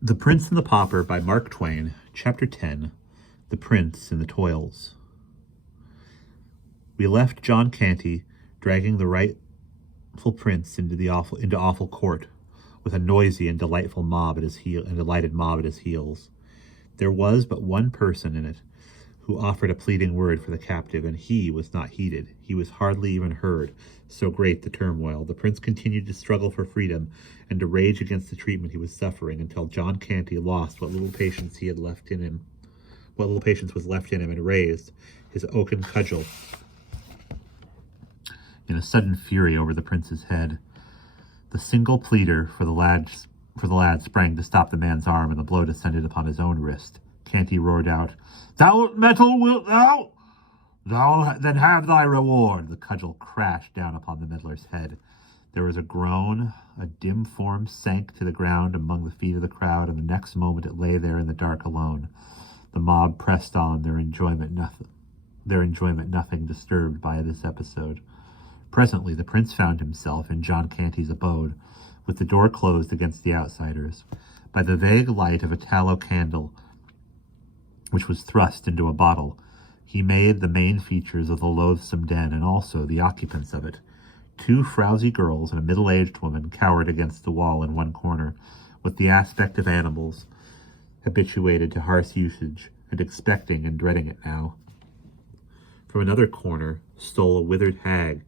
The Prince and the Pauper by Mark Twain, Chapter 10, The Prince and the Toils. We left John Canty dragging the rightful prince into awful court, with a noisy and delighted mob at his heels. There was but one person in it who offered a pleading word for the captive, and he was not heeded. He was hardly even heard, so great the turmoil. The prince continued to struggle for freedom and to rage against the treatment he was suffering until John Canty lost what little patience was left in him, and raised his oaken cudgel in a sudden fury over the prince's head. The single pleader for the lad sprang to stop the man's arm, and the blow descended upon his own wrist. Canty roared out, "Thou wilt meddle, wilt thou? Thou then have thy reward." The cudgel crashed down upon the meddler's head. There was a groan, a dim form sank to the ground among the feet of the crowd, and the next moment it lay there in the dark alone. The mob pressed on, their enjoyment nothing disturbed by this episode. Presently the prince found himself in John Canty's abode, with the door closed against the outsiders. By the vague light of a tallow candle, which was thrust into a bottle, he made the main features of the loathsome den, and also the occupants of it. Two frowsy girls and a middle-aged woman cowered against the wall in one corner, with the aspect of animals habituated to harsh usage, and expecting and dreading it now. From another corner stole a withered hag,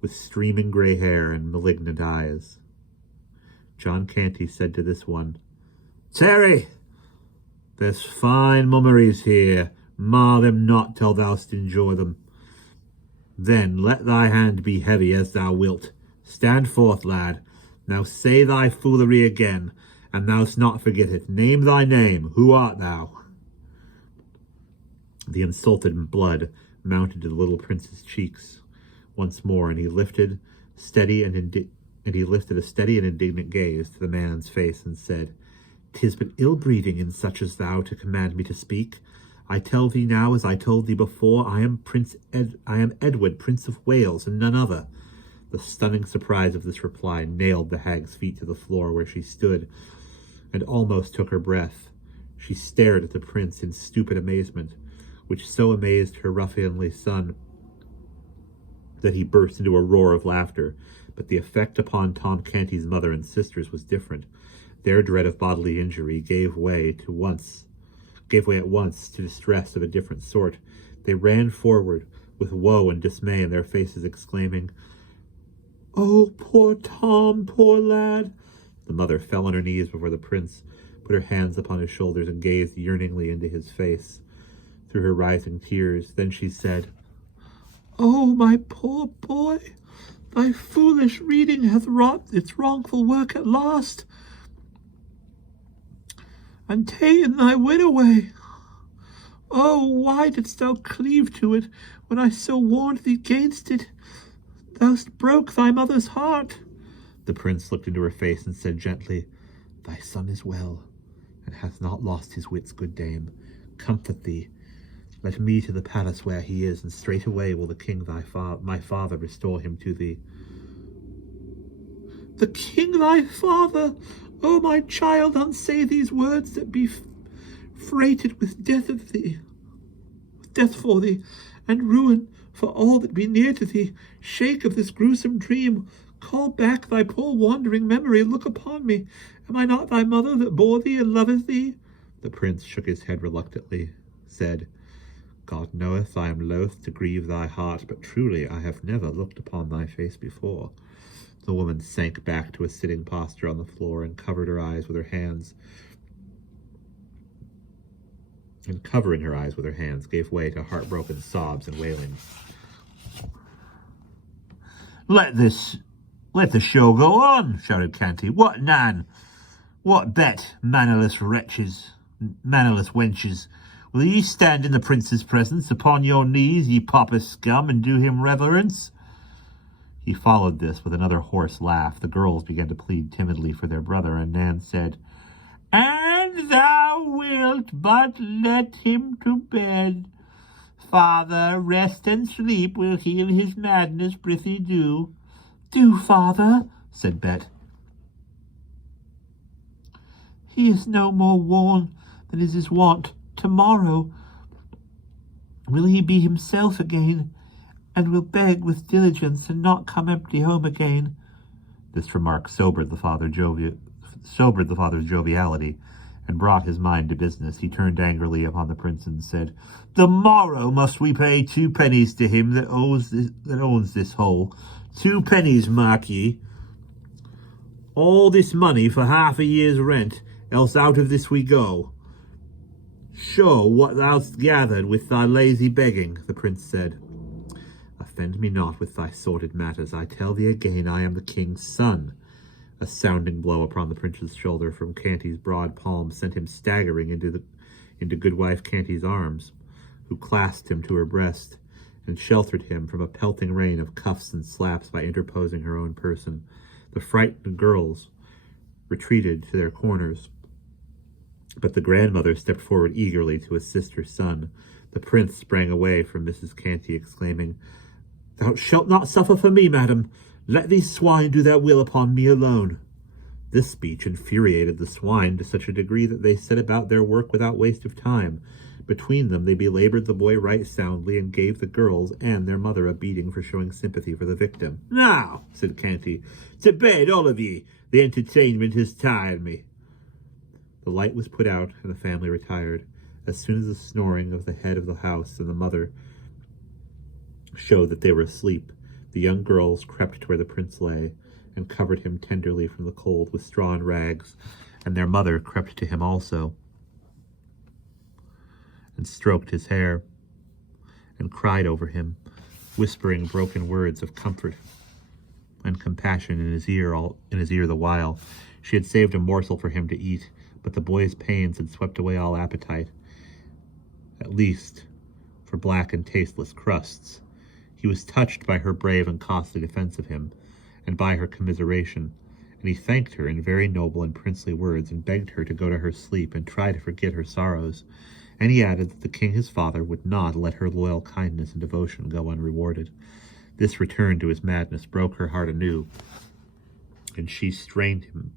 with streaming grey hair and malignant eyes. John Canty said to this one, "Terry, there's fine mummeries here. Mar them not till thou'st enjoy them. Then let thy hand be heavy as thou wilt. Stand forth, lad. Now say thy foolery again, and thou'st not forget it. Name thy name. Who art thou?" The insulted blood mounted to the little prince's cheeks once more, and he lifted a steady and indignant gaze to the man's face and said, "'Tis but ill-breeding in such as thou to command me to speak. I tell thee now, as I told thee before, I am Edward, Prince of Wales, and none other." The stunning surprise of this reply nailed the hag's feet to the floor where she stood, and almost took her breath. She stared at the prince in stupid amazement, which so amazed her ruffianly son that he burst into a roar of laughter. But the effect upon Tom Canty's mother and sisters was different. Their dread of bodily injury gave way at once to distress of a different sort. They ran forward with woe and dismay in their faces, exclaiming, "Oh, poor Tom, poor lad!" The mother fell on her knees before the prince, put her hands upon his shoulders, and gazed yearningly into his face through her rising tears. Then she said, "Oh, my poor boy, thy foolish reading hath wrought its wrongful work at last, and ta'en thy wit away. Oh, why didst thou cleave to it, when I so warned thee gainst it? Thou'st broke thy mother's heart." The prince looked into her face and said gently, "Thy son is well, and hath not lost his wits, good dame. Comfort thee. Let me to the palace where he is, and straightway will the king my father restore him to thee." "The king thy father? O my child, unsay these words that be freighted with death for thee, and ruin for all that be near to thee. Shake of this gruesome dream. Call back thy poor wandering memory. Look upon me. Am I not thy mother that bore thee and loveth thee?" The prince shook his head reluctantly, said, "God knoweth I am loath to grieve thy heart, but truly I have never looked upon thy face before." The woman sank back to a sitting posture on the floor and covered her eyes with her hands. And covering her eyes with her hands, gave way to heartbroken sobs and wailings. Let the show go on," shouted Canty. "What, Nan? What bet, mannerless wenches? Will ye stand in the prince's presence upon your knees, ye pauper scum, and do him reverence?" He followed this with another hoarse laugh. The girls began to plead timidly for their brother, and Nan said, "And thou wilt but let him to bed. Father, rest and sleep will heal his madness, prithee do." "Do, father," said Bet. he is no more worn than is his wont. Tomorrow will he be himself again, and will beg with diligence, and not come empty home again. This remark sobered the father's joviality, and brought his mind to business. He turned angrily upon the prince and said, "The morrow must we pay 2 pennies to him that owns this hole. 2 pennies, mark ye. All this money for half a year's rent, else out of this we go. Show what thou'st gathered with thy lazy begging," the prince said. "Offend me not with thy sordid matters. I tell thee again, I am the king's son." A sounding blow upon the prince's shoulder from Canty's broad palm sent him staggering into goodwife Canty's arms, who clasped him to her breast and sheltered him from a pelting rain of cuffs and slaps by interposing her own person. The frightened girls retreated to their corners, but the grandmother stepped forward eagerly to assist her son. The prince sprang away from Mrs. Canty, exclaiming, "Thou shalt not suffer for me, madam. Let these swine do their will upon me alone." This speech infuriated the swine to such a degree that they set about their work without waste of time. Between them they belaboured the boy right soundly, and gave the girls and their mother a beating for showing sympathy for the victim. "Now," said Canty, "to bed, all of ye. The entertainment has tired me." The light was put out, and the family retired. As soon as the snoring of the head of the house and the mother showed that they were asleep, the young girls crept to where the prince lay, and covered him tenderly from the cold with straw and rags, and their mother crept to him also, and stroked his hair, and cried over him, whispering broken words of comfort and compassion in his ear the while. She had saved a morsel for him to eat, but the boy's pains had swept away all appetite, at least for black and tasteless crusts. He was touched by her brave and costly defense of him, and by her commiseration, and he thanked her in very noble and princely words, and begged her to go to her sleep and try to forget her sorrows. And he added that the king his father would not let her loyal kindness and devotion go unrewarded. This return to his madness broke her heart anew, and she strained him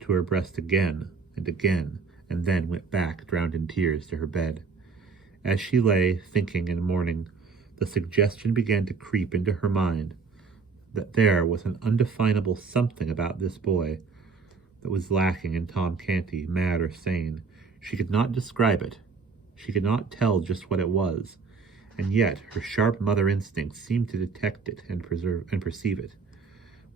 to her breast again and again, and then went back, drowned in tears, to her bed. As she lay, thinking and mourning, the suggestion began to creep into her mind that there was an undefinable something about this boy that was lacking in Tom Canty, mad or sane. She could not describe it. She could not tell just what it was, and yet her sharp mother instinct seemed to detect it and perceive it.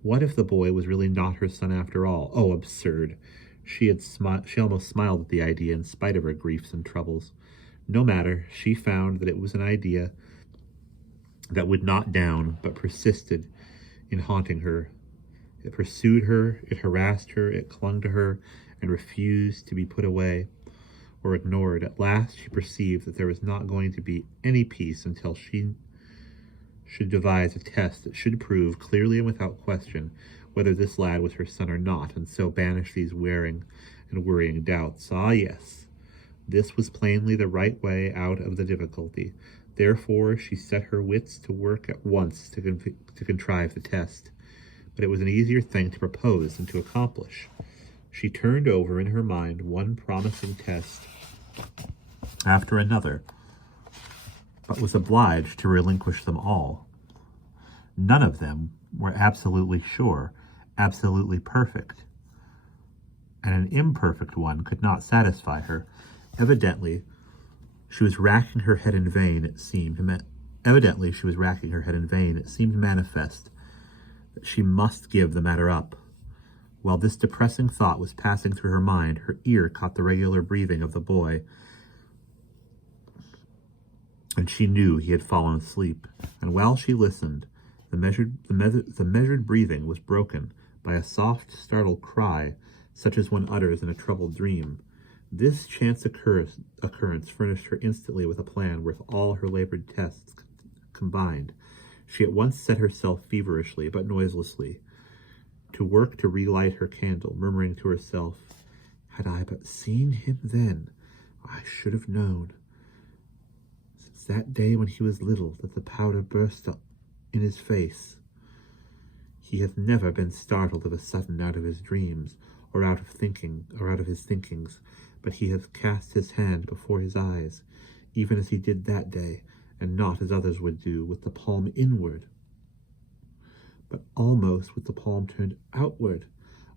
What if the boy was really not her son after all? Oh, absurd! She almost smiled at the idea in spite of her griefs and troubles. No matter, she found that it was an idea that would not down, but persisted in haunting her. It pursued her, it harassed her, it clung to her, and refused to be put away or ignored. At last she perceived that there was not going to be any peace until she should devise a test that should prove clearly and without question whether this lad was her son or not, and so banish these wearing and worrying doubts. Ah, yes, this was plainly the right way out of the difficulty. Therefore she set her wits to work at once to contrive the test. But it was an easier thing to propose than to accomplish. She turned over in her mind one promising test after another, but was obliged to relinquish them all. None of them were absolutely sure, absolutely perfect, and an imperfect one could not satisfy her. Evidently, she was racking her head in vain, it seemed. It seemed manifest that she must give the matter up. While this depressing thought was passing through her mind, her ear caught the regular breathing of the boy, and she knew he had fallen asleep. And while she listened, the measured breathing was broken by a soft, startled cry, such as one utters in a troubled dream. This chance occurrence furnished her instantly with a plan worth all her labored tests combined. She at once set herself feverishly, but noiselessly, to work to relight her candle, murmuring to herself, "Had I but seen him then, I should have known, since that day when he was little, that the powder burst up in his face. He hath never been startled of a sudden out of his dreams. or out of his thinkings, but he hath cast his hand before his eyes, even as he did that day, and not as others would do, with the palm inward, but almost with the palm turned outward.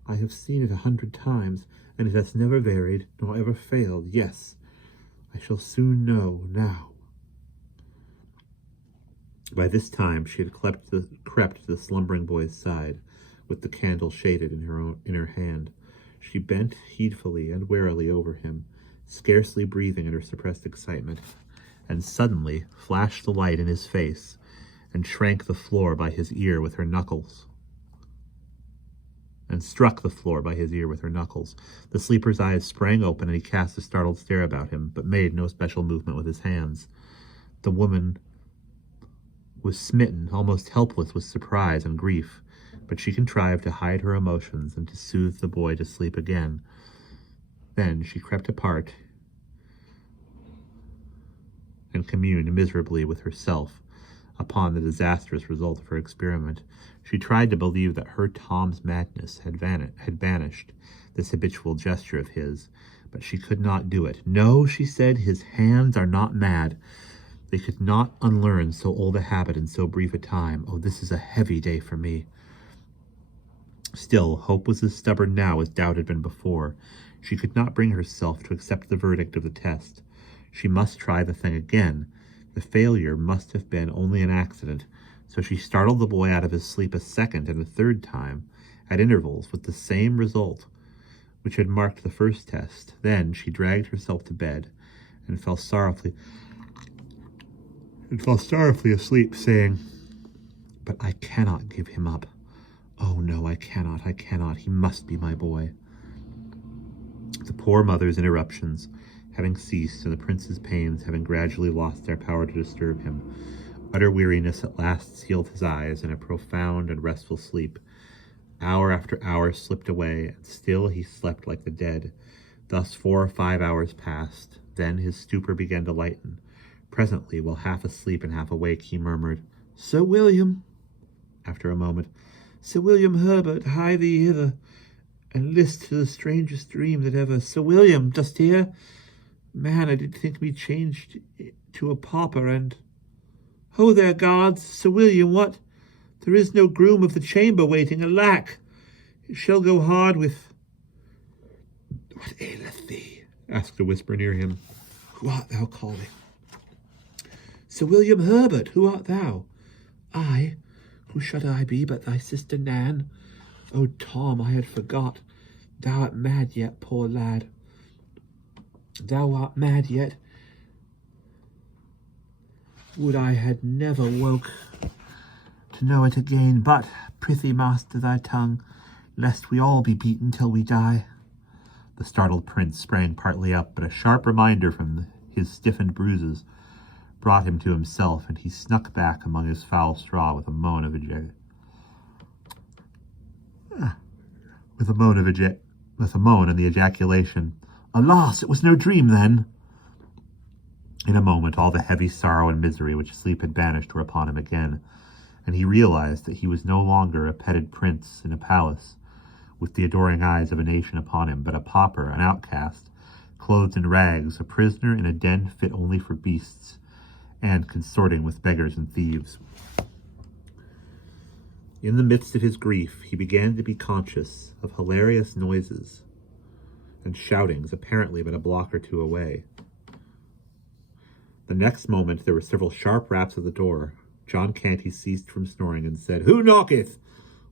I have seen it 100 times, and it hath never varied, nor ever failed. Yes, I shall soon know now. By this time she had crept to the slumbering boy's side, with the candle shaded in her hand. She bent heedfully and warily over him, scarcely breathing in her suppressed excitement, and suddenly flashed the light in his face, and shrank the floor by his ear with her knuckles. And struck the floor by his ear with her knuckles. The sleeper's eyes sprang open, and he cast a startled stare about him, but made no special movement with his hands. The woman was smitten, almost helpless with surprise and grief, but she contrived to hide her emotions and to soothe the boy to sleep again. Then she crept apart and communed miserably with herself upon the disastrous result of her experiment. She tried to believe that her Tom's madness had banished this habitual gesture of his, but she could not do it. No, she said, his hands are not mad. They could not unlearn so old a habit in so brief a time. Oh, this is a heavy day for me. Still, hope was as stubborn now as doubt had been before. She could not bring herself to accept the verdict of the test. She must try the thing again. The failure must have been only an accident, so she startled the boy out of his sleep a second and a third time, at intervals, with the same result which had marked the first test. Then she dragged herself to bed and fell sorrowfully asleep, saying, "But I cannot give him up. Oh no, I cannot. He must be my boy." The poor mother's interruptions having ceased, and the prince's pains having gradually lost their power to disturb him, utter weariness at last sealed his eyes in a profound and restful sleep. Hour after hour slipped away, and still he slept like the dead. Thus 4 or 5 hours passed. Then his stupor began to lighten. Presently, while half asleep and half awake, he murmured, "Sir William." After a moment, "Sir William Herbert, hie thee hither, and list to the strangest dream that ever. Sir William, dost hear? Man, I did think me changed to a pauper, and... Ho there, guards! Sir William, what? There is no groom of the chamber waiting, alack! It shall go hard with... What aileth thee? Asked a whisper near him. Who art thou calling? Sir William Herbert, who art thou? I? Who should I be but thy sister Nan? Oh, Tom, I had forgot. Thou art mad yet, poor lad. Thou art mad yet. Would I had never woke to know it again, but prithee master thy tongue, lest we all be beaten till we die. The startled prince sprang partly up, but a sharp reminder from his stiffened bruises brought him to himself, and he snuck back among his foul straw with a moan and the ejaculation, "Alas, it was no dream then!" In a moment all the heavy sorrow and misery which sleep had banished were upon him again, and he realized that he was no longer a petted prince in a palace, with the adoring eyes of a nation upon him, but a pauper, an outcast, clothed in rags, a prisoner in a den fit only for beasts, and consorting with beggars and thieves. In the midst of his grief, he began to be conscious of hilarious noises and shoutings, apparently but a block or two away. The next moment there were several sharp raps at the door. John Canty ceased from snoring and said, "Who knocketh?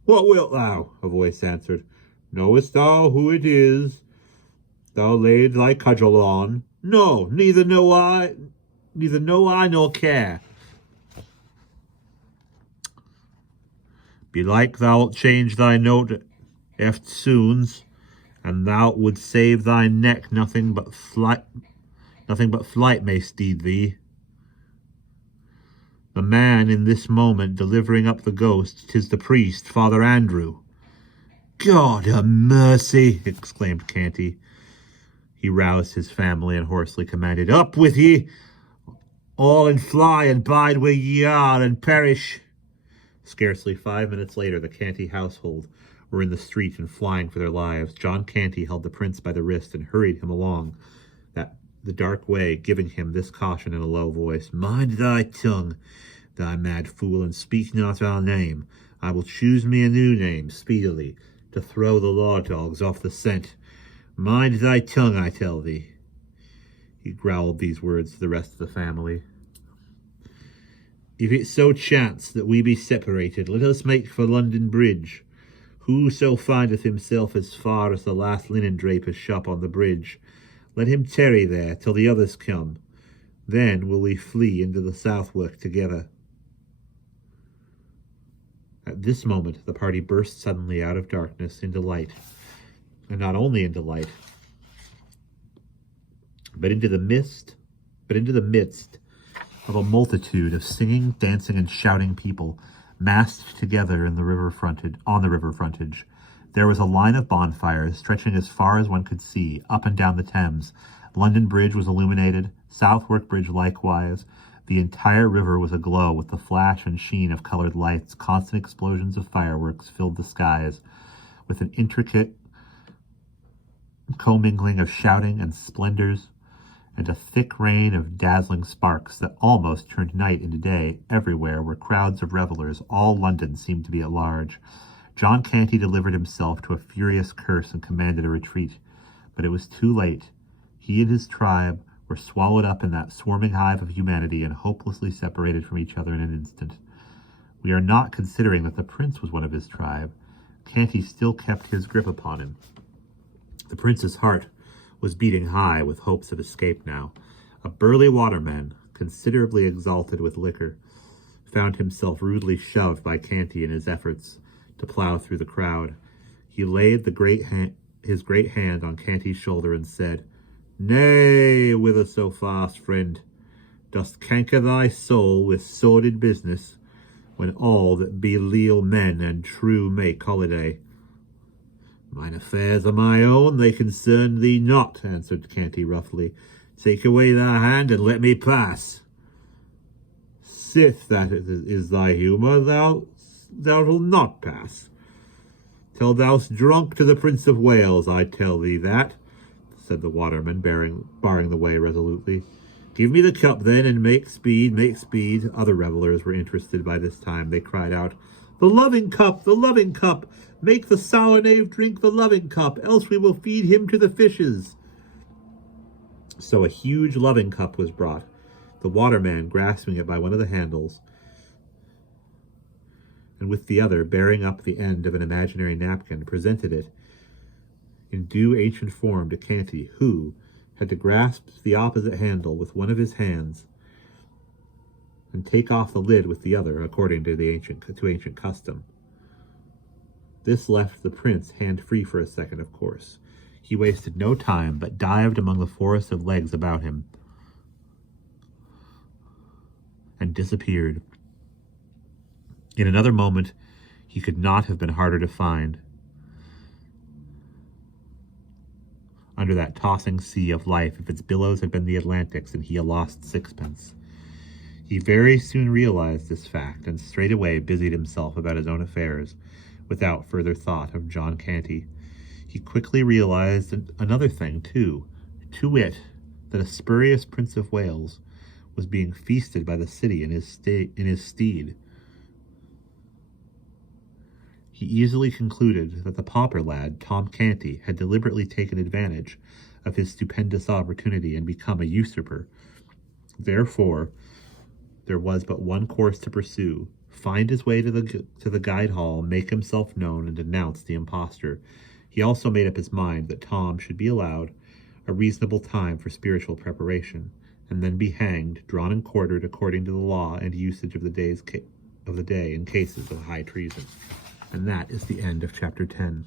What wilt thou?" A voice answered, "Knowest thou who it is thou laid thy cudgel on?" "No, neither know I nor care." "Belike thou'lt change thy note eftsoons, and thou would save thy neck. Nothing but flight may steed thee. The man in this moment delivering up the ghost, 'tis the priest, Father Andrew." "God a mercy!" exclaimed Canty. He roused his family and hoarsely commanded, "Up with ye all, and fly, and bide where ye are, and perish." Scarcely 5 minutes later, the Canty household were in the street and flying for their lives. John Canty held the prince by the wrist and hurried him along the dark way, giving him this caution in a low voice: "Mind thy tongue, thou mad fool, and speak not our name. I will choose me a new name speedily, to throw the law dogs off the scent. Mind thy tongue, I tell thee." He growled these words to the rest of the family. "If it so chance that we be separated, let us make for London Bridge. Whoso findeth himself as far as the last linen draper's shop on the bridge, let him tarry there till the others come. Then will we flee into the Southwark together." At this moment, the party burst suddenly out of darkness into light, and not only into light, but into the midst of a multitude of singing, dancing, and shouting people, massed together on the river frontage. There was a line of bonfires stretching as far as one could see, up and down the Thames. London Bridge was illuminated, Southwark Bridge likewise. The entire river was aglow with the flash and sheen of colored lights. Constant explosions of fireworks filled the skies, with an intricate commingling of shouting and splendors, and a thick rain of dazzling sparks that almost turned night into day. Everywhere were crowds of revelers. All London seemed to be at large. John Canty delivered himself to a furious curse and commanded a retreat. But it was too late. He and his tribe were swallowed up in that swarming hive of humanity and hopelessly separated from each other in an instant. We are not considering that the prince was one of his tribe. Canty still kept his grip upon him. The prince's heart was beating high with hopes of escape now. A burly waterman, considerably exalted with liquor, found himself rudely shoved by Canty in his efforts to plow through the crowd. He laid his great hand on Canty's shoulder and said, "Nay, whither so fast, friend? Dost canker thy soul with sordid business, when all that be leal men and true make holiday?" "Mine affairs are my own, they concern thee not," answered Canty roughly. "Take away thy hand and let me pass." "Sith that is thy humour, thou'lt not pass. Till thou'st drunk to the Prince of Wales, I tell thee that," said the waterman, barring the way resolutely. "Give me the cup, then, and make speed, make speed." Other revellers were interested by this time. They cried out, "The loving cup, the loving cup! Make the sour knave drink the loving cup, else we will feed him to the fishes." So a huge loving cup was brought. The waterman, grasping it by one of the handles, and with the other bearing up the end of an imaginary napkin, presented it in due ancient form to Canty, who had to grasp the opposite handle with one of his hands and take off the lid with the other, according to ancient custom. This left the prince hand-free for a second, of course. He wasted no time, but dived among the forest of legs about him and disappeared. In another moment, he could not have been harder to find under that tossing sea of life if its billows had been the Atlantic's and he a lost sixpence. He very soon realized this fact, and straightway busied himself about his own affairs, without further thought of John Canty. He quickly realized another thing, too, to wit, that a spurious Prince of Wales was being feasted by the city in his stead. He easily concluded that the pauper lad, Tom Canty, had deliberately taken advantage of his stupendous opportunity and become a usurper. Therefore, there was but one course to pursue: find his way to the guide hall, make himself known, and denounce the impostor. He also made up his mind that Tom should be allowed a reasonable time for spiritual preparation, and then be hanged, drawn and quartered according to the law and usage of the day in cases of high treason. And that is the end of chapter 10.